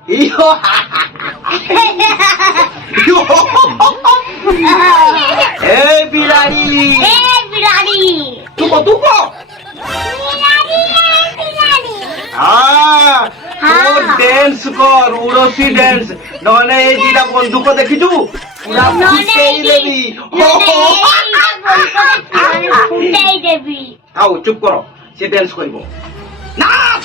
ए बिलाड़ी तुको तुको তোর ড্যান্স কর উড়সি ড্যান্স ননে এই দুইটা বন্ধুক দেখিছু পুরা ফুটেই দেবি আও চুপ করো সে ড্যান্স করিব নাচ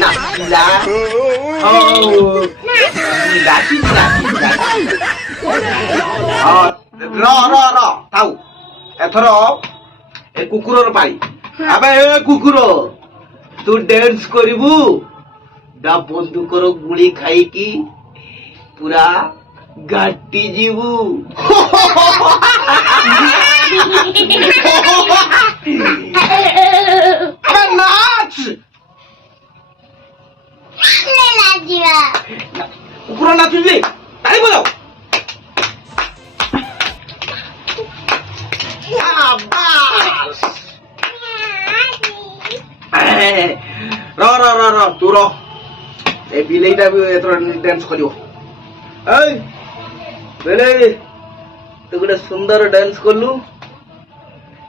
নাচিলা ও নাচি র র র তাও এথর এ কুকুরর পাই আবে এ কুকুর তু ড্যান্স করিবু দা বন্দুকর গুলি খাইকি পুরা গাটি ଯିବୁ নাচ কুকুর নাচুবি তাই বলো র র র র তু র এই বিলেইটা এথর ড্যান্স করিব এই বেলে তু গোটে সুন্দর ড্যান্স করলু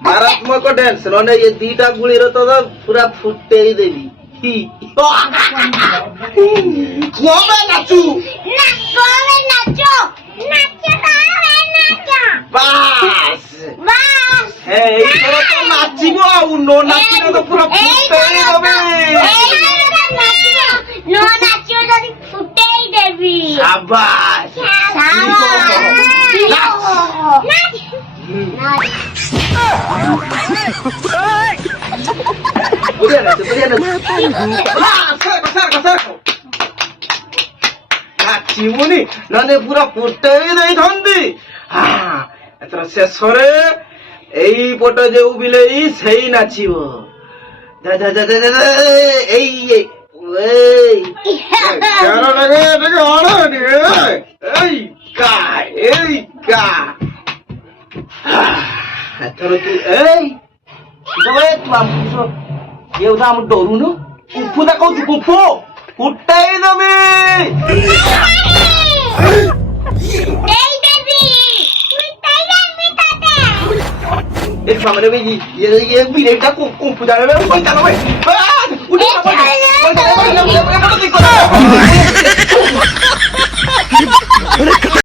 মারাত্মক ড্যান্স ননে এই দুইটা গুলির তো পুরা ফুটেই দেবি কবে নাচু বাস এইথর তো নাচিব আউ নো নাচিলে তো পুরা ফুটেই দেবে সাবাস ନାଚିବୁନି ନହେଲେ ପୁରା ଫୁଟେଇ ଦେଇଥାନ୍ତି ଏଥର ଶେଷରେ ଏଇପଟ ଯୋଉ ବିଲେଇ ସେଇ ନାଚିବ ଏଇ ଏଥର ତୁ ଏଇ ଆମ ଡରୁନୁ କୁଫୁଟା କହୁଛୁ କୁଫୁ ଫୁଟେଇ ଦେବି এই সামনে বিলেটা কুফু জানে পয়সা